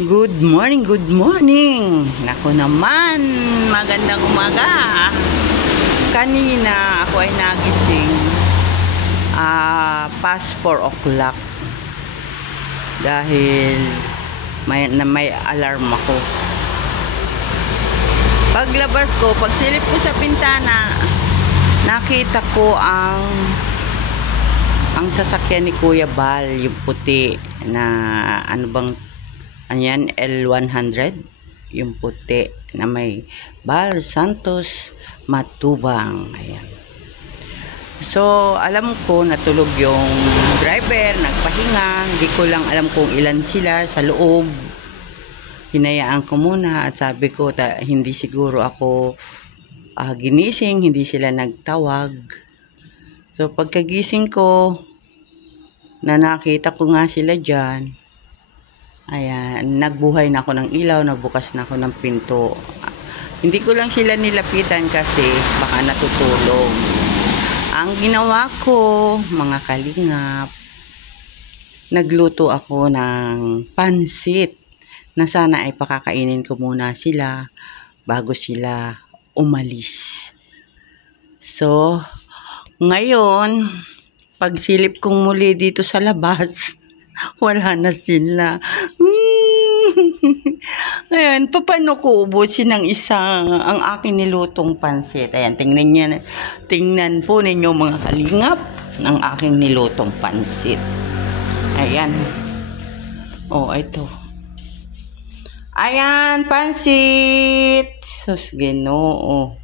Good morning, good morning. Nako naman, magandang umaga. Kanina ako ay nagising past 4 o'clock dahil may alarm ako. Paglabas ko, pagsilip ko sa pintana, nakita ko ang sasakyan ni Kuya Bal, yung puti na ano bang anyan, L100, yung puti na may Bal Santos Matubang. Ayan. So, alam ko natulog yung driver, nagpahinga. Hindi ko lang alam kung ilan sila sa loob. Hinayaan ko muna at sabi ko hindi siguro ako ginising, hindi sila nagtawag. So, pagkagising ko, na nakita ko nga sila dyan, ayan, nagbuhay na ako ng ilaw, nagbukas na ako ng pinto. Hindi ko lang sila nilapitan kasi baka natutulog. Ang ginawa ko, mga kalingap, nagluto ako ng pansit na sana ay pakakainin ko muna sila bago sila umalis. So, ngayon, pagsilip kong muli dito sa labas, wala na sila. Ayan, paano ko ubusin ng ang aking nilutong pansit? Ayan, tingnan po ninyo mga kalingap ng aking nilutong pansit. Ayan. Oh, ito. Ayan, pansit. Sus, Ginoo.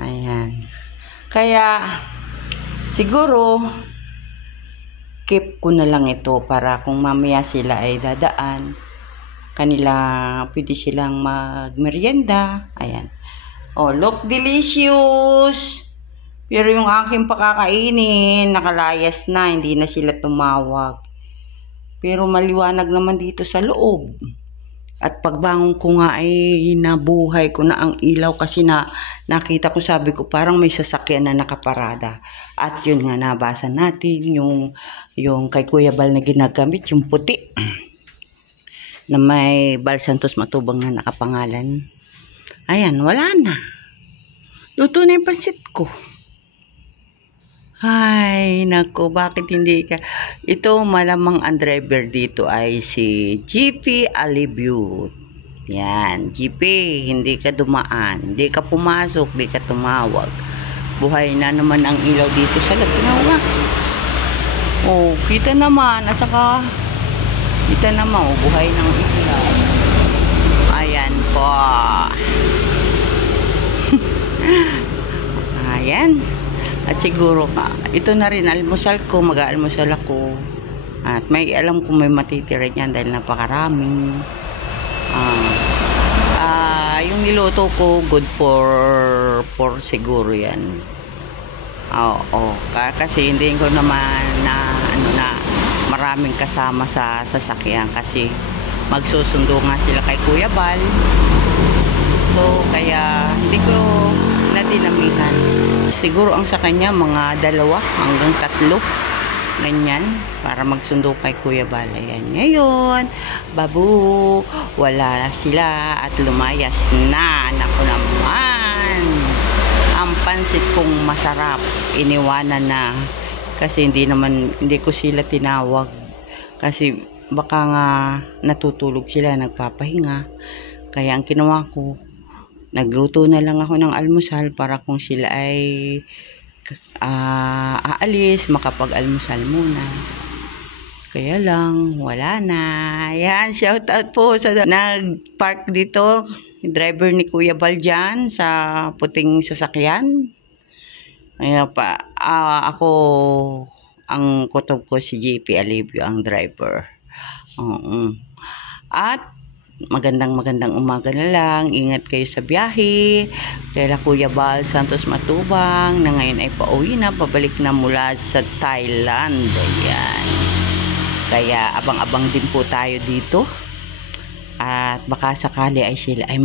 Ayan. Kaya, siguro, keep ko na lang ito para kung mamaya sila ay dadaan, pwede silang magmerienda. Ayan. Oh, look delicious. Pero yung aking pakakainin, nakalayas na, hindi na sila tumawag. Pero maliwanag naman dito sa loob. At pagbangon ko nga ay nabuhay ko na ang ilaw kasi nakita ko, sabi ko parang may sasakyan na nakaparada. At yun nga, nabasa natin yung kay Kuya Bal na ginagamit, yung puti na may Bal Santos Matubang na nakapangalan. Ayan, wala na. Luto na yung pansit ko. Ay, nako, bakit hindi ka? Ito, malamang ang driver dito ay si GP Alibio. Yan, GP, hindi ka dumaan, hindi ka pumasok, hindi ka tumawag. Buhay na naman ang ilaw dito sa Lagnawa. Oh, kita naman, at saka, kita naman, oh, buhay ng ilaw. Ayan po. Ayan. At siguro ito na rin almusal ko, mag-aalmusal ako. At may alam ko may matitira niyan dahil napakarami. Yung niluto ko good for siguro yan. Oo, kasi hindi ko naman na maraming kasama sa sasakyan kasi magsusundo nga sila kay Kuya Bal. So kaya hindi ko na dinamihan. Siguro ang sa kanya mga 2 hanggang 3 ganyan para magsundo kay Kuya Bal. Ayan, ngayon babu, wala sila at lumayas na. Naku naman, ang pansit kong masarap iniwanan na kasi hindi ko sila tinawag kasi baka nga natutulog sila, nagpapahinga. Kaya ang ginawa ko, nagluto na lang ako ng almusal para kung sila ay aalis, makapag-almusal muna. Kaya lang, wala na. Yan, shout out po sa nag-park dito, driver ni Kuya Bal dyan sa puting sasakyan. Ayan pa, ako, ang kutob ko si JP Alibio, ang driver. At magandang umaga na lang. Ingat kayo sa biyahe. Kaya Kuya Bal Santos Matubang na ngayon ay pauwi na, pabalik na mula sa Thailand. Ayan. Kaya abang-abang din po tayo dito. At baka sakali ay sila ay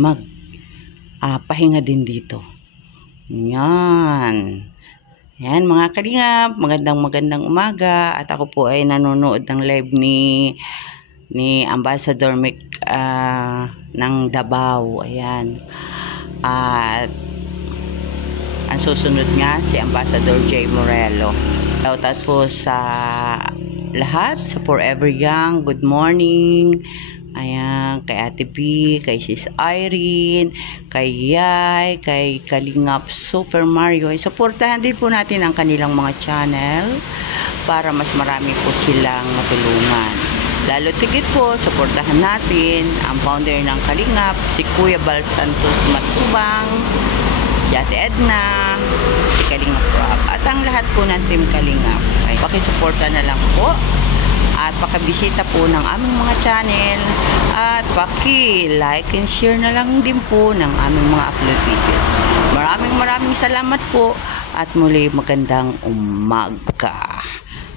pahinga din dito. Yan. Yan mga kalingap, magandang umaga. At ako po ay nanonood ng live ni ni Ambassador Mick ng Davao. Ayan. At ang susunod nga si Ambassador J. Morello. Shoutout po sa lahat, sa Forever Young. Good morning. Ayan, kay Ate B, kay Sis Irene, kay Yay, kay Kalingap Super Mario. Supportahan din po natin ang kanilang mga channel para mas marami po silang matulungan. Lalo tigit po, supportahan natin ang founder ng Kalingap, si Kuya Bal Santos Matubang, si Ate Edna, si Kalingap Rob, at ang lahat po ng Team Kalingap. Ay, pakisuporta na lang po. At pakibisita po ng aming mga channel at paki-like and share na lang din po ng aming mga upload videos. Maraming salamat po at muli magandang umaga.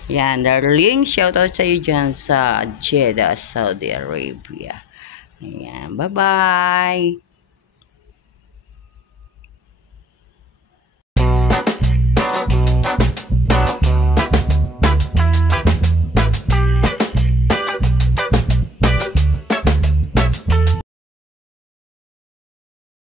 Yan, darling, shoutout sa iyo dyan sa Jeddah, Saudi Arabia. Yan, bye-bye.